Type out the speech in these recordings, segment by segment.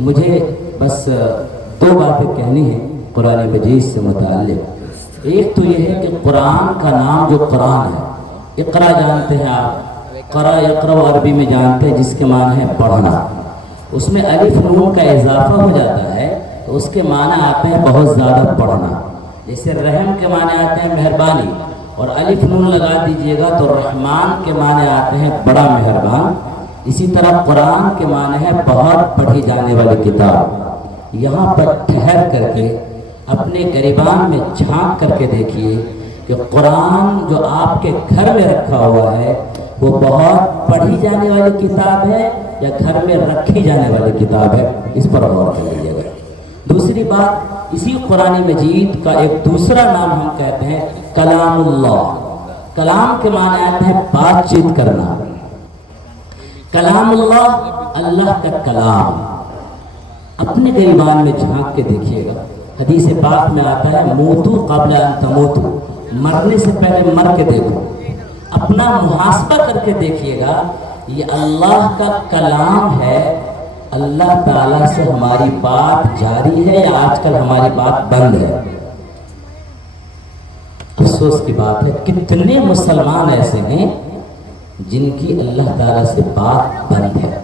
مجھے بس دو باتیں کہنی ہیں قرآن مجید سے متعلق۔ ایک تو یہ ہے کہ قرآن کا نام جو قرآن ہے، اقرا جانتے ہیں آپ، قرأ یقرأ عربی میں جانتے ہیں جس کے معنی ہے پڑھنا، اس میں الف نون کا اضافہ ہو جاتا ہے تو اس کے معنی آتے ہیں بہت زیادہ پڑھنا۔ جیسے رحم کے معنی آتے ہیں مہربانی، اور الف نون لگا دیجئے گا تو رحمان کے معنی آتے ہیں بڑا مہربان۔ اسی طرح قرآن کے معنی ہے بہت پڑھی جانے والی کتاب۔ یہاں پر ٹھہر کر کے اپنے گریبان میں جھانک کر کے دیکھیے کہ قرآن جو آپ کے گھر میں رکھا ہوا ہے وہ بہت پڑھی جانے والی کتاب ہے یا گھر میں رکھی جانے والی کتاب ہے، اس پر غور کر لیجیے گا۔ دوسری بات، اسی قرآن مجید کا ایک دوسرا نام ہم کہتے ہیں کلام اللہ۔ کلام کے معنی آتے ہیں بات چیت کرنا۔ کلام اللہ، اللہ کا کلام۔ اپنے گریبان میں جھانک کے دیکھیے گا، حدیث پاک میں آتا ہے موتو قبل ان تموتو، مرنے سے پہلے مر کے دیکھو۔ اپنا محاسبہ کر کے دیکھیے گا، یہ اللہ کا کلام ہے، اللہ تعالیٰ سے ہماری بات جاری ہے یا آج کل ہماری بات بند ہے؟ افسوس کی بات ہے کتنے مسلمان ایسے ہیں جن کی اللہ تعالیٰ سے بات بند ہے،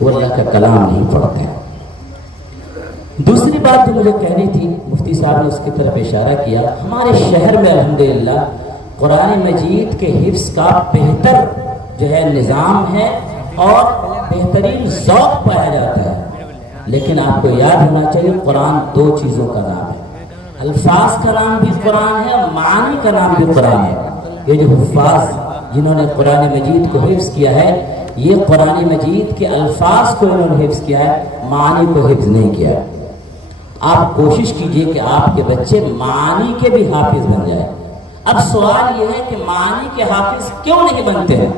وہ اللہ کا کلام نہیں پڑھتے ہیں۔ دوسری بات جو مجھے کہنی تھی، مفتی صاحب نے اس کی طرف اشارہ کیا، ہمارے شہر میں الحمدللہ قرآن مجید کے حفظ کا بہتر جو ہے نظام ہے اور بہترین ذوق پایا جاتا ہے، لیکن آپ کو یاد ہونا چاہیے قرآن دو چیزوں کا نام ہے، الفاظ کا نام بھی قرآن ہے، معنی کا نام بھی قرآن ہے۔ یہ جو حفاظ جنہوں نے قرآن مجید کو حفظ کیا ہے، یہ قرآن مجید کے الفاظ کو انہوں نے حفظ کیا ہے، معنی کو حفظ نہیں کیا ہے۔ آپ کوشش کیجئے کہ آپ کے بچے معنی کے بھی حافظ بن جائیں۔ اب سوال یہ ہے کہ معنی کے حافظ کیوں نہیں بنتے ہیں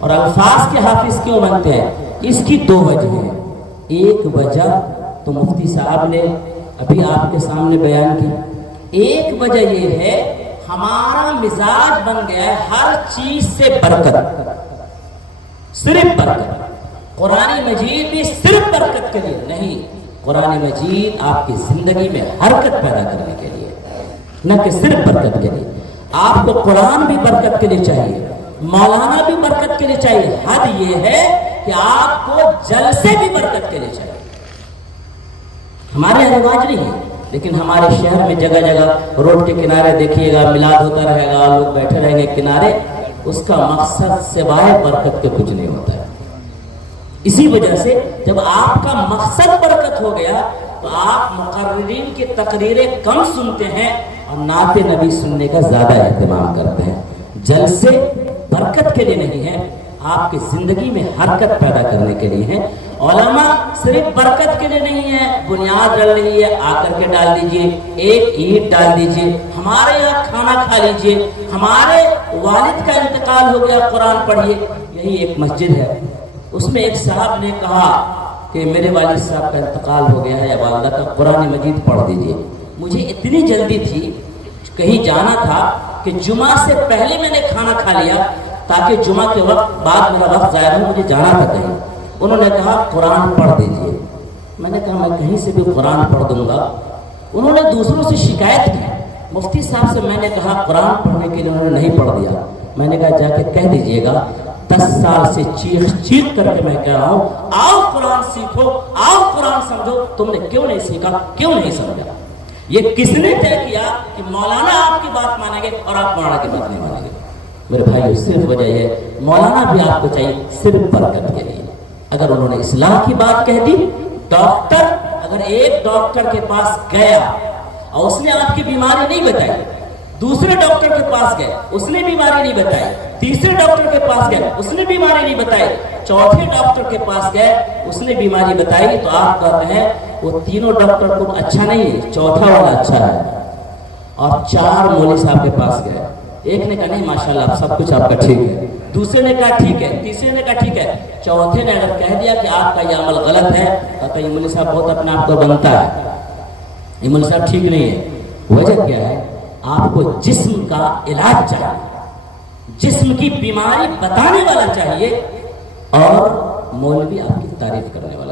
اور الفاظ کے حافظ کیوں بنتے ہیں؟ اس کی دو وجہ ہیں۔ ایک وجہ تو مفتی صاحب نے ابھی آپ کے سامنے بیان کی، ایک وجہ یہ ہے ہمارا مزاج بن گیا ہے ہر چیز سے برکت، صرف برکت۔ قرآن مجید بھی صرف برکت کے لیے نہیں، قرآن مجید آپ کی زندگی میں حرکت پیدا کرنے کے لیے، نہ کہ صرف برکت کے لیے۔ آپ کو قرآن بھی برکت کے لیے چاہیے، مولانا بھی برکت کے لیے چاہیے، حد یہ ہے کہ آپ کو جلسے بھی برکت کے لیے چاہیے۔ ہمارے یہاں رواج نہیں ہے، لیکن ہمارے شہر میں جگہ جگہ روڈ کے کنارے دیکھیے گا میلاد ہوتا رہے گا، لوگ بیٹھے رہیں گے کنارے، اس کا مقصد سوائے برکت کے کچھ نہیں ہوتا ہے۔ اسی وجہ سے جب آپ کا مقصد برکت ہو گیا تو آپ مقررین کی تقریریں کم سنتے ہیں اور نعت نبی سننے کا زیادہ اہتمام کرتے ہیں۔ جلسے برکت کے لیے نہیں ہے، آپ کی زندگی میں حرکت پیدا کرنے کے لیے ہیں۔ علماء صرف برکت کے لیے نہیں ہے، بنیاد ڈل رہی ہے آ کر کے ڈال دیجئے، ایک اینٹ ڈال دیجئے، ہمارے یہاں کھانا کھا لیجئے، ہمارے والد کا انتقال ہو گیا قرآن پڑھیے۔ یہی ایک مسجد ہے، اس میں ایک صاحب نے کہا کہ میرے والد صاحب کا انتقال ہو گیا ہے یا والدہ کا، قرآن مجید پڑھ دیجئے۔ مجھے اتنی جلدی تھی، کہیں جانا تھا کہ جمعہ سے پہلے میں نے کھانا کھا لیا تاکہ جمعہ کے وقت بعد میرا وقت ضائع ہو، مجھے جانا تھا کہیں۔ انہوں نے کہا قرآن پڑھ دیجئے۔ میں نے کہا میں کہیں سے بھی قرآن پڑھ دوں گا۔ انہوں نے دوسروں سے شکایت کی، مفتی صاحب سے میں نے کہا قرآن پڑھنے کے لیے، انہوں نے نہیں پڑھ دیا۔ میں نے کہا جا کے کہہ دیجئے گا 10 سال سے چیخ چیخ کر کے میں کہہ رہا ہوں آؤ قرآن سیکھو، آؤ قرآن سمجھو، تم نے کیوں نہیں سیکھا، کیوں نہیں سمجھا؟ یہ کس نے طے کیا کہ مولانا آپ کی بات مانیں گے اور آپ مولانا کی بات نہیں مانیں گے؟ میرے بھائی صرف وجہ یہ، مولانا بھی آپ کو چاہیے صرف برکت کے لیے۔ اگر انہوں نے اصلاح کی بات کہہ دی، ڈاکٹر اگر ایک ڈاکٹر کے پاس گیا اور اس نے آپ کی بیماری نہیں بتائی، دوسرے ڈاکٹر کے پاس گئے اس نے بیماری نہیں بتائی، تیسرے ڈاکٹر کے پاس گئے اس نے بیماری نہیں بتائی، چوتھے ڈاکٹر کے پاس گئے اس نے بیماری بتائی، تو آپ کہتے ہیں وہ تینوں ڈاکٹر کو اچھا نہیں ہے، چوتھا والا اچھا ہے۔ اور 4 مولوی صاحب کے پاس گئے، ایک نے کہا نہیں ماشاءاللہ سب کچھ آپ کا ٹھیک ہے، دوسرے نے کہا ٹھیک ہے، تیسرے نے کہا ٹھیک ہے، چوتھے نے اگر کہہ دیا کہ آپ کا یہ عمل غلط ہے تو یہ مولوی صاحب بہت اپنے آپ کو بنتا ہے، یہ مولوی صاحب ٹھیک نہیں ہے۔ وجہ کیا ہے؟ آپ کو جسم کا علاج چاہیے، جسم کی بیماری بتانے والا چاہیے، اور مولوی آپ کی تعریف کرنے والا۔